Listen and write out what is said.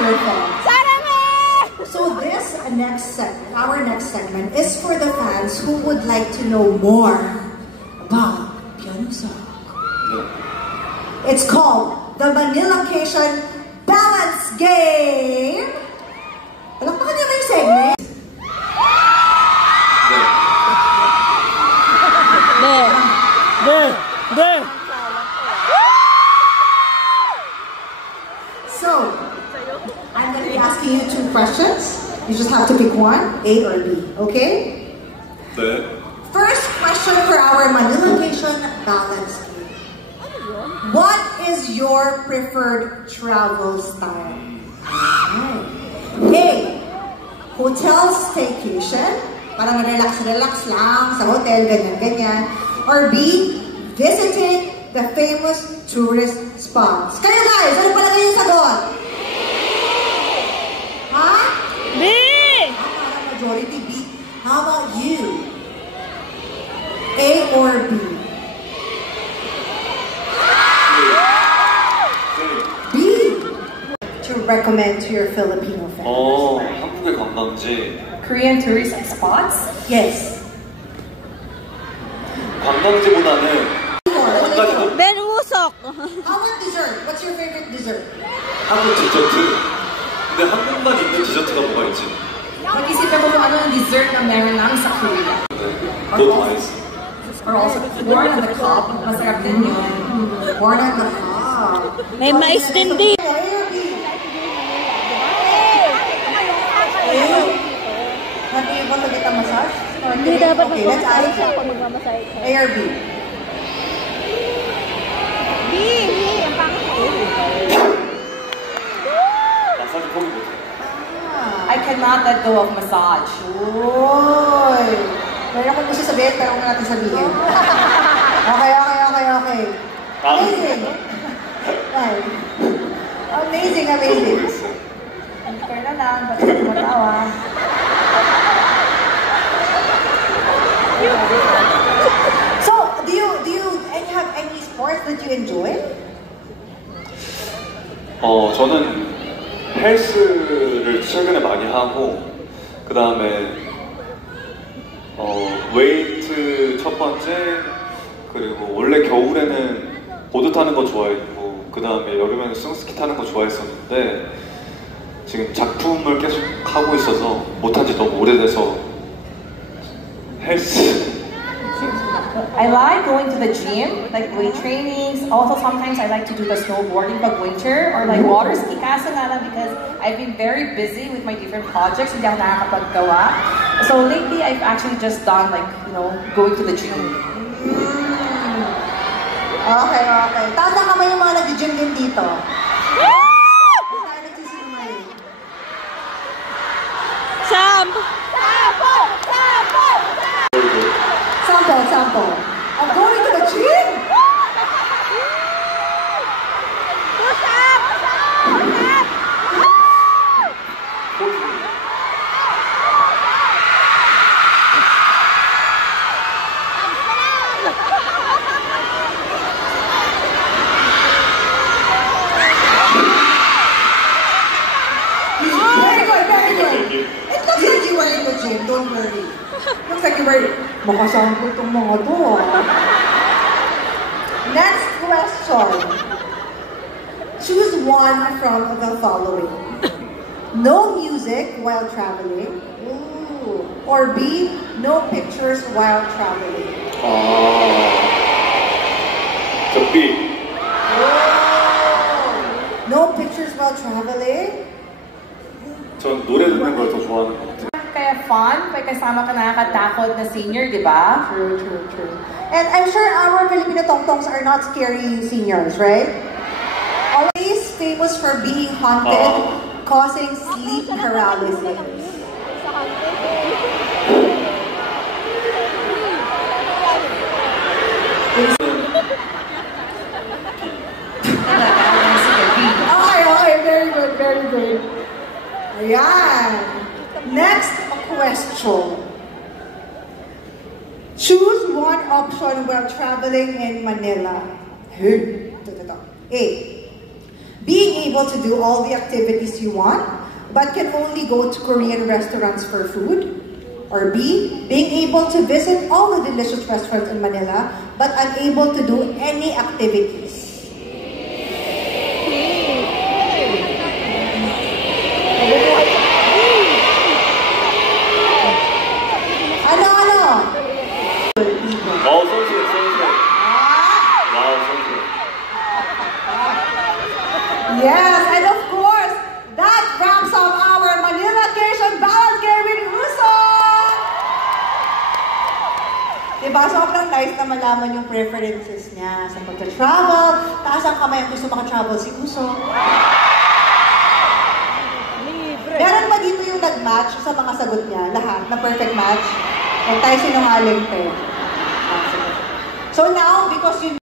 your fans. So this our next segment is for the fans who would like to know more about Piano Sock. It's called the Manilocation Balance Game. Palakpakan niyo na yung segment. So, I'm going to be asking you 2 questions. You just have to pick one, A or B, okay? First question for our Manilocation Balance Game. What is your preferred travel style? A, hotel staycation. Parang relax lang sa hotel, ganyan. Or B, visiting the famous tourist spots. Kayo guys, ano pala yung sagot? Ha? B! Majority B. How about you? A or B? B. To recommend to your Filipino fans. 한국의 관광지. Korean tourist spots? Yes. 관광지보다는 Ben Wusok. How about dessert? What's your favorite dessert? 한국 디저트. 근데 한국만 있는 디저트가 뭐가 있지? Mag-isipin mo kung ano yung dessert na meron lang sa Korea. 그것도 맛있어. Or also, corn on the cob. Masarap din yun. Corn on the cob. May mais din din. Have you able to get a massage? Hindi dapat okay, let's ask siya kung magmamassage ka. A or B? B! Ang pangit ko. 마사지 포기 못해. I cannot let go of massage. Uy! Meron akong gusto sabihin, pero huwag natin sabihin. Okay. Amazing! Right. Amazing. Kaya na lang, ba't ka tumatawa? So, do you have any sports that you enjoy? 저는 헬스를 최근에 많이 하고 그 다음에 웨이트 첫 번째 그리고 원래 겨울에는 보드 타는 거 좋아했고 그 다음에 여름에는 승스키 타는 거 좋아했었는데 지금 작품을 계속 하고 있어서 못한 지 너무 오래돼서 헬스. I like going to the gym, like weight trainings. Also, sometimes I like to do the snowboarding pag winter or like water ski. Kaso nga lang because I've been very busy with my different projects, hindi ako nakakapaggawa. So lately, I've actually just done like, going to the gym. Okay. Taas na kamay yung mga nag-gym din dito. Sample. I'm going to the gym? Very good. It looks like you were in the gym, don't worry. Looks like you were... Makasample itong mga to. Next question. Choose one from the following. No music while traveling. Ooh. Or B, no pictures while traveling. 저 B. No pictures while traveling? 전 노래 듣는 걸 더 좋아하는 것 같아요. Kaya fun, may kasama ka nakakatakot na senior, di ba? True. And I'm sure our Filipino tongtongs are not scary seniors, right? Always famous for being haunted, causing sleep paralysis. Okay, very good. Ayan. Next question. Choose one option while traveling in Manila. A. Being able to do all the activities you want, but can only go to Korean restaurants for food. Or B, being able to visit all the delicious restaurants in Manila, but unable to do any activities. Ano? Yes, and of course, that wraps up our Manila Cares and Balance Care with Uso! Diba, sobrang nice na malaman yung preferences niya sa pagka-travel. Taas ang kamay ang gusto maka-travel si Uso. Meron ba dito yung nag-match sa mga sagot niya? Lahat na perfect match? Huwag tayo sinungaling, pe. So now, because you